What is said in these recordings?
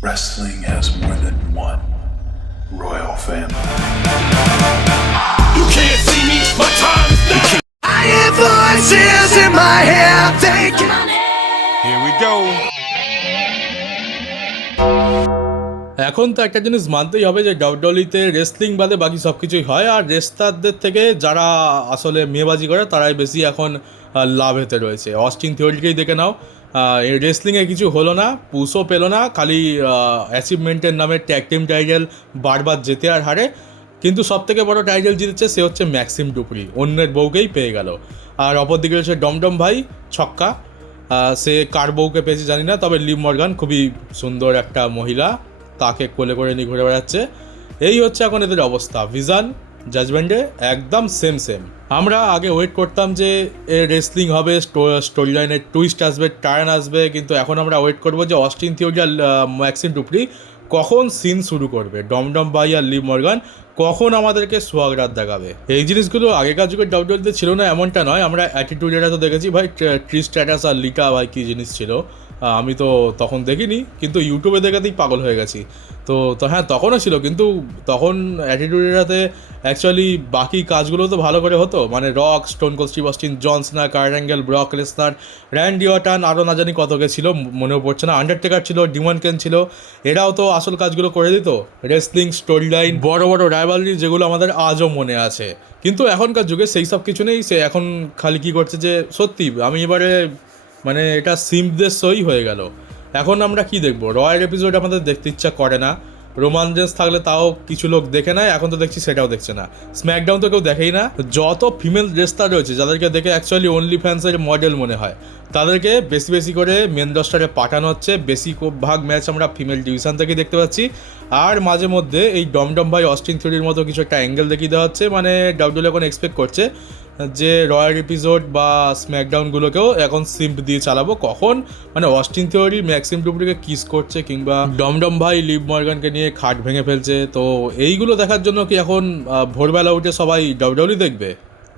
Wrestling has more than one royal family. You can't see me, my time is now. I hear voices in my head thinking. Here we go. এখন তো একটা জিনিস মানতেই হবে যে ডাব্লিউডব্লিউইতে wrestling বাদে বাকি সব কিছুই হয়, আর রেসলারদের থেকে যারা আসলে মেয়েবাজি করে তারাই বেশি এখন লাভ হেতে রয়েছে। অস্টিন থিওরিকেই দেখে নাও, রেসলিংয়ে কিছু হলো না, পুশও পেলো না, খালি অ্যাচিভমেন্টের নামে ট্যাগ টিম টাইটেল বারবার যেতে আর হারে। কিন্তু সব থেকে বড় টাইটেল জিতেছে সে হচ্ছে ম্যাক্সিম ডুপ্রি, অন্যের বউকেই পেয়ে গেল। আর অপরদিকে রয়েছে ডমডম ভাই ছক্কা, সে কার বউকে পেয়েছে জানি না, তবে লিভ মর্গান খুবই সুন্দর একটা মহিলা, তাকে কোলে করে নিয়ে ঘুরে বেড়াচ্ছে। এই হচ্ছে এখন এদের অবস্থা। ভিশন জাজমেন্টে একদম সেম। আমরা আগে ওয়েট করতাম যে রেসলিং হবে, স্টোরি লাইনের টুইস্ট আসবে, টার্ন আসবে, কিন্তু এখন আমরা ওয়েট করবো যে অস্টিন থিওরি আর ম্যাক্সিম ডুপ্রি কখন সিন শুরু করবে, ডমডম ভাই আর লিভ মর্গান কখন আমাদেরকে সোয়াগরাত দেখাবে। এই জিনিসগুলো আগেকার যুগের ডাব্লিউডব্লিউইতে ছিল না এমনটা নয়, আমরা অ্যাটিটিউড এরা তো দেখেছি ভাই, ট্রিস স্ট্র্যাটাস আর লিটা ভাই কী জিনিস ছিল, আমি তো তখন দেখিনি, কিন্তু ইউটিউবে দেখাতেই পাগল হয়ে গেছি। তো হ্যাঁ তখনও ছিল, কিন্তু তখন অ্যাটিটিউডেরাতে অ্যাকচুয়ালি বাকি কাজগুলো তো ভালো করে হতো, মানে Rock, Stone Cold Steve Austin, John Cena, Kurt Angle, Brock Lesnar, Randy Orton, আরও না জানি কত কে ছিল, মনেও পড়ছে না, আন্ডারটেকার ছিল, ডিমন কেন ছিল, এরাও তো আসল কাজগুলো করে দিত। রেসলিং, স্টোরি লাইন, বড় বড় রাইভালরি যেগুলো আমাদের আজও মনে আছে। কিন্তু এখনকার যুগে সেই সব কিছু নেই, সে এখন খালি কী করছে যে সত্যি আমি এবারে মানে এটা সিম্পদের শোই হয়ে গেল। এখন আমরা কি দেখবো, রয়্যাল এপিসোড আমাদের দেখতে ইচ্ছা করে না, রোমাঞ্চেন্স থাকলে তাও কিছু লোক দেখে নেয়, এখন তো দেখছি সেটাও দেখছে না, স্ম্যাকডাউন তো কেউ দেখেই না। যত ফিমেল রেসলার রয়েছে যাদেরকে দেখে অ্যাকচুয়ালি অনলি ফ্যান্সের মডেল মনে হয়, তাদেরকে বেশি করে মেন রস্টারে পাঠানো হচ্ছে, বেশিরভাগ ম্যাচ আমরা ফিমেল ডিভিশন থেকে দেখতে পাচ্ছি। আর মাঝে মধ্যে এই ডমডম ভাই অস্টিন থিওরির মতো কিছু একটা অ্যাঙ্গেল দেখিয়ে দেওয়া হচ্ছে, মানে ডাব্লিউডব্লিউই এখন এক্সপেক্ট করছে যে রয়্যাল এপিসোড বা স্ম্যাকডাউনগুলোকেও এখন সিম্প দিয়ে চালাবো, কখন মানে অস্টিন থিওরি ম্যাক্সিম ডুপ্রিকে কিস করছে কিংবা ডমডম ভাই লিভ মর্গানকে নিয়ে খাট ভেঙে ফেলছে। তো এইগুলো দেখার জন্য কি এখন ভোরবেলা উঠে সবাই ডাব্লিউডব্লিউই দেখবে?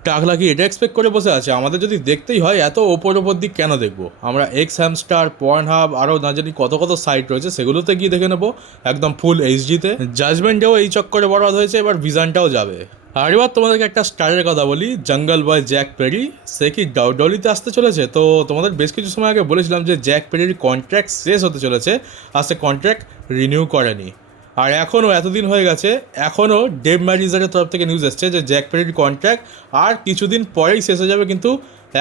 টাকলা কি এটা এক্সপেক্ট করে বসে আছে? আমাদের যদি দেখতেই হয় এত ওপর দিক কেন দেখবো? আমরা এক্স হ্যামস্টার, পয়েন্ট হাব, আরও না জানি কত সাইট রয়েছে, সেগুলোতে গিয়ে দেখে নেবো একদম ফুল এইচডিতে। জাজমেন্টেও এই চক্করে বরবাদ হয়েছে, এবার ভিশনটাও যাবে। আর এবার তোমাদেরকে একটা স্টারের কথা বলি, জঙ্গল বয় জ্যাক পেরি, সে কি ডাব্লিউডব্লিউইতে আসতে চলেছে। তো তোমাদের বেশ কিছু সময় আগে বলেছিলাম যে জ্যাক পেরির কন্ট্র্যাক্ট শেষ হতে চলেছে, আর সে কন্ট্র্যাক্ট রিনিউ করেনি। আর এখনও এতদিন হয়ে গেছে, এখনও ডেভ ম্যারিজারের তরফ থেকে নিউজ এসছে যে জ্যাক পেরির কন্ট্র্যাক্ট আর কিছুদিন পরেই শেষ হয়ে যাবে, কিন্তু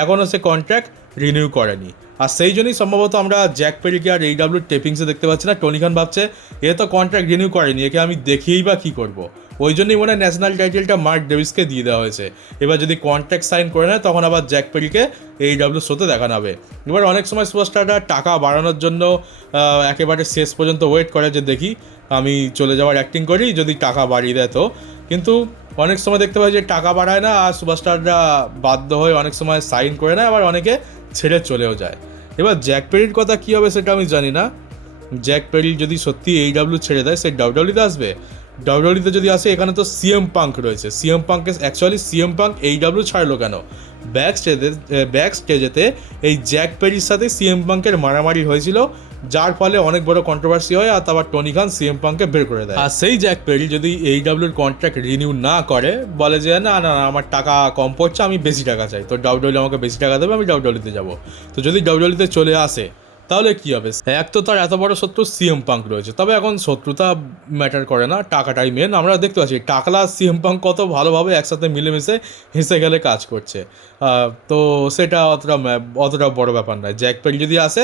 এখনও সে কন্ট্র্যাক্ট রিনিউ করেনি। আর সেই জন্যই সম্ভবত আমরা জ্যাক পেরিকে আর AEW টেপিংসে দেখতে পাচ্ছি না। টনি খান ভাবছে এ তো কন্ট্র্যাক্ট রিনিউ করেনি, একে আমি দেখিয়েই বা কী করবো, ওই জন্যই মনে হয় ন্যাশনাল টাইটেলটা মার্ক ডেভিসকে দিয়ে দেওয়া হয়েছে। এবার যদি কন্ট্র্যাক্ট সাইন করে নেয় তখন আবার জ্যাক পেরিকে AEW শোতে দেখানো হবে। এবার অনেক সময় সুপারস্টাররা টাকা বাড়ানোর জন্য একেবারে শেষ পর্যন্ত ওয়েট করে যে দেখি আমি চলে যাওয়ার অ্যাক্টিং করি, যদি টাকা বাড়িয়ে দেয় তো। কিন্তু অনেক সময় দেখতে পাই যে টাকা বাড়ায় না, আর সুপারস্টাররা বাধ্য হয়ে অনেক সময় সাইন করে নেয়, আবার অনেকে ছেড়ে চলেও যায়। এবার জ্যাক পেরির কথা কী হবে সেটা আমি জানি না। জ্যাক পেরি যদি সত্যি AEW ছেড়ে দেয়, সে ডাব্লিউডব্লিউইতে আসবে। ডাব্লিউডব্লিউইতে যদি আসে, এখানে তো সিএম পাঙ্ক রয়েছে, সিএম পাঙ্কে অ্যাকচুয়ালি সিএম পাঙ্ক AEW ছাড়লো কেন? ব্যাক স্টেজেতে এই জ্যাক পেরির সাথে সিএম পাঙ্কের মারামারি হয়েছিল, যার ফলে অনেক বড় কন্ট্রোভার্সি হয়, আর তারপর টনি খান সিএম পাঙ্ককে বের করে দেয়। আর সেই জ্যাক পেরি যদি AEWর কন্ট্রাক্ট রিনিউ না করে, বলে যে না আমার টাকা কম পড়ছে, আমি বেশি টাকা চাই, তো ডাব্লিউডব্লিউ আমাকে বেশি টাকা দেবে, আমি ডাব্লিউডব্লিউতে যাবো। তো যদি ডাব্লিউডব্লিউতে চলে আসে তাহলে কী হবে? এক তো তার এত বড় শত্রু সিএম পাঙ্ক রয়েছে, তবে এখন শত্রুতা ম্যাটার করে না, টাকাটাই মেন। আমরা দেখতে পাচ্ছি টাকলা সিএম পাঙ্ক কত ভালোভাবে একসাথে মিলেমিশে হেসে গেলে কাজ করছে, তো সেটা অতটা বড় ব্যাপার নয়। জ্যাক পেরি যদি আসে,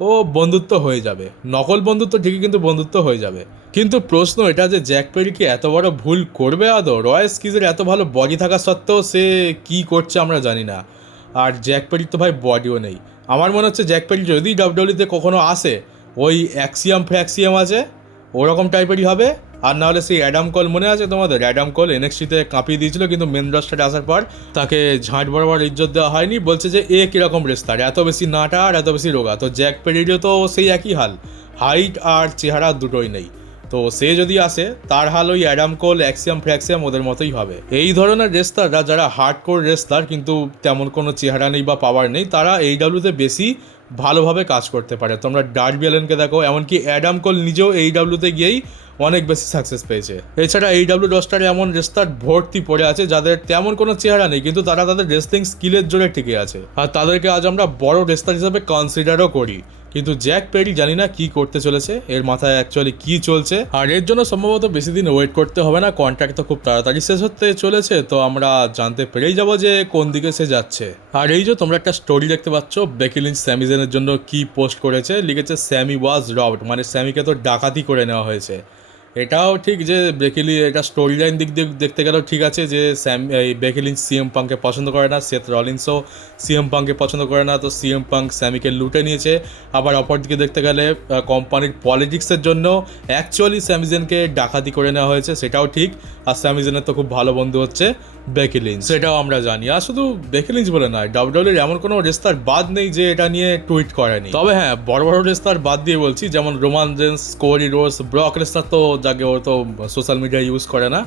ও বন্ধুত্ব হয়ে যাবে, নকল বন্ধুত্ব ঠিকই, কিন্তু বন্ধুত্ব হয়ে যাবে। কিন্তু প্রশ্ন এটা যে জ্যাক পেরি কি এত বড় ভুল করবে আদৌ? রয় স্কিজের এত ভালো বডি থাকা সত্ত্বেও সে কী করছে আমরা জানি না। আর জ্যাক পেরির তো ভাই বডিও নেই। আমার মনে হচ্ছে জ্যাক পেরি যদি ডাব্লিউডব্লিউইতে কখনো আসে, ওই অ্যাক্সিয়াম ফ্র্যাক্সিয়াম আছে ওরকম টাইপেরই হবে। আর নাহলে সেই অ্যাডাম কল মনে আছে তোমাদের? অ্যাডাম কল NXT-তে কাঁপিয়ে দিয়েছিল, কিন্তু মেন রস্টারে আসার পর তাকে ঝাঁট বরাবর ইজ্জত দেওয়া হয়নি, বলছে যে এ কীরকম রেসলার, এত বেশি নাটা আর এত বেশি রোগা। তো জ্যাক পেরিরও তো সেই একই হাল, হাইট আর চেহারা দুটোই নেই। তো সে যদি আসে, তার হাল ওই অ্যাডাম কোল, অ্যাক্সিয়াম ফ্র্যাক্সিয়াম ওদের মতোই হবে। এই ধরনের রেসলাররা যারা হার্ডকোর রেসলার কিন্তু তেমন কোনো চেহারা নেই বা পাওয়ার নেই, তারা AEWতে বেশি ভালোভাবে কাজ করতে পারে। তোমরা ডার্বি অ্যালেনকে দেখো, এমনকি অ্যাডাম কোল নিজেও এইডাব্লিউতে গিয়েই অনেক বেশি সাকসেস পেয়েছে। এছাড়া এইডাব্লিউ রোস্টারে এমন রেসলার ভর্তি পড়ে আছে যাদের তেমন কোনো চেহারা নেই, কিন্তু তারা তাদের রেসলিং স্কিলের জোরে টিকে আছে, আর তাদেরকে আজ আমরা বড় রেসলার হিসেবে কনসিডারও করি। কিন্তু জ্যাক পেরি জানি না কি করতে চলেছে, এর মাথায় অ্যাকচুয়ালি কি চলছে, আর এর জন্য সম্ভবত বেশি দিন ওয়েট করতে হবে না, কন্ট্রাক্ট তো খুব তাড়াতাড়ি শেষ হতে চলেছে, তো আমরা জানতে পেরেই যাবো যে কোন দিকে সে যাচ্ছে। আর এই যে তোমরা একটা স্টোরি দেখতে পাচ্ছ, বেকি লিঞ্চ স্যামি জেনের জন্য কি পোস্ট করেছে, লিখেছে স্যামি ওয়াজ রবড, মানে স্যামিকে তো ডাকাতি করে নেওয়া হয়েছে। এটাও ঠিক যে বেকিলি, এটা স্টোরি লাইন দিক দিয়ে দেখতে গেলেও ঠিক আছে যে এই বেকি লিঞ্চ সিএম পাঙ্ককে পছন্দ করে না, সেথ রলিন্সও সিএম পাঙ্ককে পছন্দ করে না, তো সিএম পাঙ্ক স্যামিকে লুটে নিয়েছে। আবার অপরদিকে দেখতে গেলে কোম্পানির পলিটিক্সের জন্য অ্যাকচুয়ালি স্যামিজেনকে ডাকাতি করে নেওয়া হয়েছে, সেটাও ঠিক। আর স্যামিজেনের তো খুব ভালো বন্ধু হচ্ছে বেকি লিঞ্চ, সেটাও আমরা জানি। আর শুধু বেকি লিঞ্চ বলে নয়, ডাব্লিউডাব্লিউর এমন কোনো রেসলার বাদ নেই যে এটা নিয়ে টুইট করেনি। তবে হ্যাঁ, বড় বড় রেসলার বাদ দিয়ে বলছি, যেমন রোমান রেন্স, কোরি রোডস, ব্রক লেসনার তো যাকে ও তো সোশ্যাল মিডিয়া ইউজ করে না,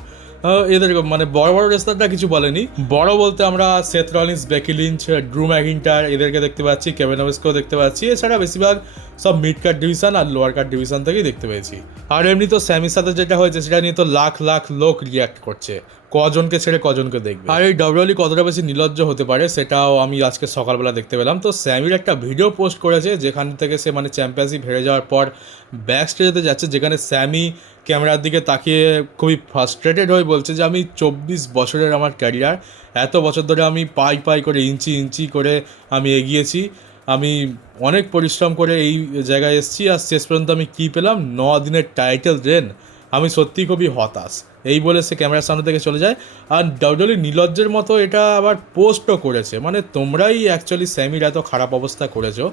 এদের মানে বড় বড় রেসলারটা কিছু বলেনি। বড় বলতে আমরা সেথ রলিন্স, বেকি লিঞ্চ, ড্রু ম্যাকিন্টায়ার এদেরকে দেখতে পাচ্ছি, কেভিন ওয়েন্সকেও দেখতে পাচ্ছি। এছাড়া বেশিরভাগ সব মিড কার্ড ডিভিশন আর লোয়ার কার্ড ডিভিশন থেকেই দেখতে পেয়েছি। আর এমনি তো স্যামির সাথে যেটা হয়েছে সেটা নিয়ে তো লাখ লাখ লোক রিয়াক্ট করছে, কজনকে ছেড়ে কজনকে দেখবে। আর এই ডাব্লিউডাব্লিউ কতটা বেশি নির্লজ্জ হতে পারে সেটাও আমি আজকে সকালবেলা দেখতে পেলাম। তো স্যামির একটা ভিডিও পোস্ট করেছে যেখান থেকে সে মানে চ্যাম্পিয়নশিপ হেরে যাওয়ার পর ব্যাক স্টেজেতে যাচ্ছে, যেখানে স্যামি ক্যামেরার দিকে তাকিয়ে খুবই ফ্রাস্ট্রেটেড হয়ে বলছে যে আমি 24 বছরের আমার ক্যারিয়ার, এত বছর ধরে আমি পাই পাই করে ইঞ্চি ইঞ্চি করে আমি এগিয়েছি, আমি অনেক পরিশ্রম করে এই জায়গায় এসেছি, আর শেষ পর্যন্ত আমি কী পেলাম, 9 দিনের টাইটেল রেন, আমি সত্যিই খুবই হতাশ। এই বলে সে ক্যামেরার সামনে থেকে চলে যায়। আর ডাব্লিউডাব্লিউ নির্লজ্জের মতো এটা আবার পোস্টও করেছে, মানে তোমরাই অ্যাকচুয়ালি স্যামির এত খারাপ অবস্থা করেছো,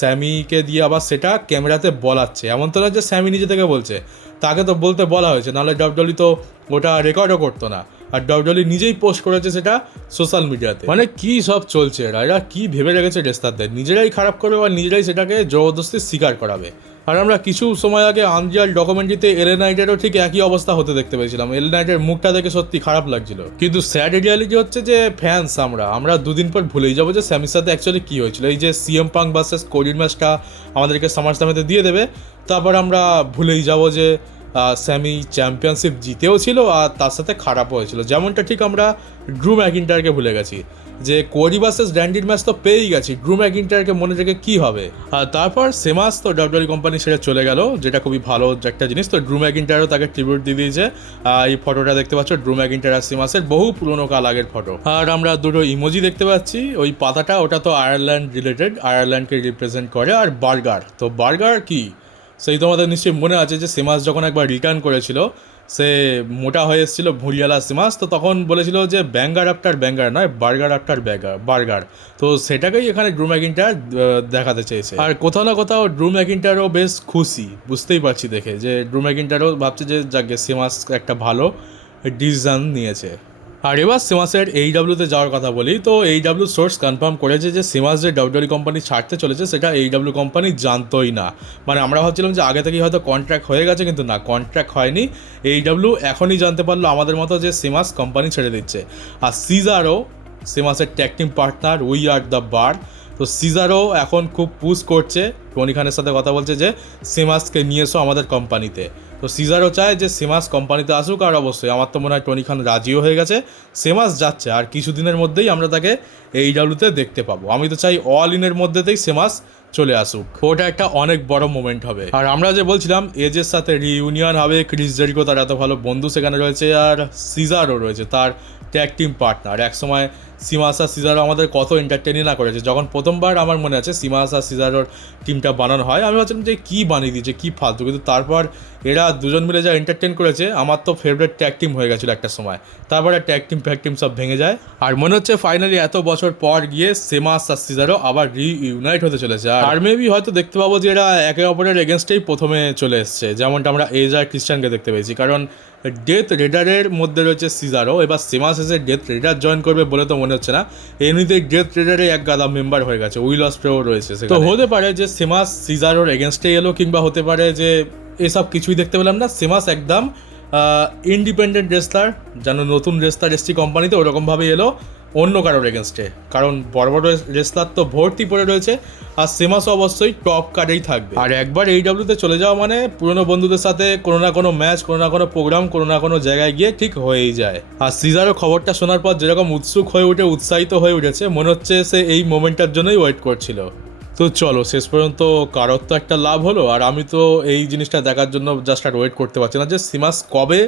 স্যামিকে দিয়ে আবার সেটা ক্যামেরাতে বলাচ্ছে। এমন তো না যে স্যামি নিজে থেকে বলছে, তাকে তো বলতে বলা হয়েছে, নাহলে ডাব্লিউডাব্লিউ তো ওটা রেকর্ডও করতো না। আর ডাব্লিউডাব্লিউ নিজেই পোস্ট করেছে সেটা সোশ্যাল মিডিয়াতে। মানে কি সব চলছে, এরা কি ভেবে রেখেছে রেসলারদের, নিজেরাই খারাপ করবে আর নিজেরাই সেটাকে জবরদস্তি স্বীকার করাবে। আর আমরা কিছু সময় আগে আনরিয়াল ডকুমেন্টারিতে এলএ নাইটেরও ঠিক একই অবস্থা হতে দেখতে পেয়েছিলাম। এলএ নাইটের মুখটা দেখে সত্যি খারাপ লাগছিল, কিন্তু স্যাড রিয়ালিটি হচ্ছে যে ফ্যান্স আমরা দুদিন পর ভুলেই যাবো যে স্যামির সাথে অ্যাকচুয়ালি কী হয়েছিল। এই যে সিএম পাঙ্ক ভার্সেস কোডির ম্যাচটা আমাদেরকে সামারস্ল্যামেতে দিয়ে দেবে, তারপর আমরা ভুলেই যাবো যে স্যামি চ্যাম্পিয়নশিপ জিতেও ছিল আর তার সাথে খারাপও হয়েছিল। যেমনটা ঠিক আমরা ড্রু ম্যাকিন্টায়ারকে ভুলে গেছি, যে কোরি ভার্সেস ড্যান্ডির ম্যাচ তো পেয়েই গেছি, ড্রু ম্যাকিন্টায়ারকে মনে রেখে কী হবে। আর তারপর সেমাস তো ডাব্লিউডাব্লিউ কোম্পানি ছেড়ে চলে গেল, যেটা খুবই ভালো একটা জিনিস। তো ড্রু ম্যাকিন্টায়ারও তাকে ট্রিবিউট দিয়ে দিয়েছে। এই ফটোটা দেখতে পাচ্ছ ড্রু ম্যাকিন্টায়ার আর সেমাসের বহু পুরোনো কাল আগের ফটো। আর আমরা দুটো ইমোজি দেখতে পাচ্ছি, ওই পাতাটা ওটা তো আয়ারল্যান্ড রিলেটেড, আয়ারল্যান্ডকে রিপ্রেজেন্ট করে। আর বার্গার, তো বার্গার কি সেই তোমাদের নিশ্চয়ই মনে আছে যে সেমাস যখন একবার রিটার্ন করেছিল, সে মোটা হয়ে এসেছিল ভুঁড়িয়ালা সেমাস, তো তখন বলেছিল যে ব্যাঙ্গার আফটার ব্যাঙ্গার নয়, বার্গার আফটার বার্গার। তো সেটাকেই এখানে ড্রু ম্যাকিন্টায়ার দেখাতে চেয়েছে। আর কোথাও না কোথাও ড্রু ম্যাকিন্টায়ারও বেশ খুশি, বুঝতেই পারছি দেখে, যে ড্রু ম্যাকিন্টায়ারও ভাবছে যে যাকে সেমাস একটা ভালো ডিসিশন নিয়েছে। আর এবার সেমাসের এইডাব্লিউতে যাওয়ার কথা বলি, তো এইডাব্লিউ সোর্স কনফার্ম করেছে যে সেমাস যে ডাব্লিউডাব্লিউ কোম্পানি ছাড়তে চলেছে সেটা এইডাব্লিউ কোম্পানি জানতোই না। মানে আমরা ভাবছিলাম যে আগে থেকেই হয়তো কন্ট্রাক্ট হয়ে গেছে, কিন্তু না, কন্ট্রাক্ট হয়নি। এইডাব্লিউ এখনই জানতে পারলো আমাদের মতো যে সেমাস কোম্পানি ছেড়ে দিচ্ছে। আর সিজারও সেমাসের tag team partner, we are the bar, তো সিজারও এখন খুব পুশ করছে, টনি খানের সাথে কথা বলছে যে সেমাসকে নিয়ে এসো আমাদের কোম্পানিতে। তো সিজারও চায় যে সেমাস কোম্পানিতে আসুক, আর অবশ্যই আমার তো মনে হয় টনি খান রাজিও হয়ে গেছে, সেমাস যাচ্ছে, আর কিছুদিনের মধ্যেই আমরা তাকে এইডাব্লিউতে দেখতে পাবো। আমি তো চাই অল ইনের মধ্যেতেই সেমাস চলে আসুক, ওটা একটা অনেক বড় মোমেন্ট হবে। আর আমরা যে বলছিলাম এজের সাথে রিইউনিয়ন হবে, ক্রিস জেরিকো তার এত ভালো বন্ধু সেখানে রয়েছে, আর সিজারও রয়েছে তার ট্যাগ টিম পার্টনার। একসময় সিমাস আর সিজারও আমাদের কত এন্টারটেনই না করেছে। যখন প্রথমবার আমার মনে আছে সিমাস আর সিজারোর টিমটা বানানো হয়, আমি ভাবছিলাম যে কী বানিয়ে দিয়েছে, কী ফালতু, কিন্তু তারপর এরা দুজন মিলে যা এন্টারটেন করেছে, আমার তো ফেভারিট ট্যাগ টিম হয়ে গেছিলো একটা সময়। তারপরে ট্যাগ টিম সব ভেঙে যায়, আর মনে হচ্ছে ফাইনালি এত বছর পর গিয়ে সেমাস আর সিজারও আবার রিইউনাইট হতে চলেছে। আর মেবি হয়তো দেখতে পাবো যে এরা একে অপরের এগেনস্টেই প্রথমে চলে এসছে, যেমনটা আমরা এজ আর ক্রিস্টিয়ানকে দেখতে পেয়েছি। কারণ ডেথ রেডারের মধ্যে রয়েছে সিজারও, এবার সেমাস এসে ডেথ রেডার জয়েন করবে বলে তো মনে হচ্ছে না, এমনিতেই ডেথ রেডারে এক গাদা মেম্বার হয়ে গেছে, উইল অস্প্রেও রয়েছে। তো হতে পারে যে সেমাস সিজারোর এগেনস্টে এলো, কিংবা হতে পারে যে এসব কিছুই দেখতে পেলাম না, সেমাস একদম ইন্ডিপেন্ডেন্ট রেসলার, যেন নতুন রেসলার এসছি কোম্পানিতে ওরকমভাবে এলো, অন্য কারোর এগেনস্টে, কারণ বড় বড় রেসলার তো ভর্তি পড়ে রয়েছে, আর সেমাসও অবশ্যই টপ কার্ডেই থাকবে। আর একবার AEW-তে চলে যাওয়া মানে পুরনো বন্ধুদের সাথে কোনো না কোনো ম্যাচ, কোনো না কোনো প্রোগ্রাম, কোনো না কোনো জায়গায় গিয়ে ঠিক হয়েই যায়। আর সিজারও খবরটা শোনার পর যেরকম উৎসুক হয়ে উঠে, উৎসাহিত হয়ে উঠেছে, মনে হচ্ছে সে এই মোমেন্টটার জন্যই ওয়েট করছিল। তো চলো, শেষ পর্যন্ত কারোর তো একটা লাভ হলো, আর আমি তো এই জিনিসটা দেখার জন্য জাস্ট আর ওয়েট করতে পারছি না যে সিমাস কবে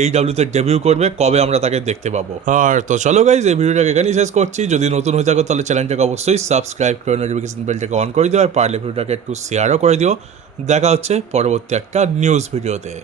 AEW-তে ডেবিউ করবে, কবে আমরা তাকে দেখতে পাবো। আর তো চলো গাইজ, এই ভিডিওটাকে এখানেই শেষ করছি। যদি নতুন হয়ে থাকো তাহলে চ্যানেলটাকে অবশ্যই সাবস্ক্রাইব করে নোটিফিকেশন বেলটাকে অন করে দিও, আর পারলে ভিডিওটাকে একটু শেয়ারও করে দিও। দেখা হচ্ছে পরবর্তী একটা নিউজ ভিডিওতে।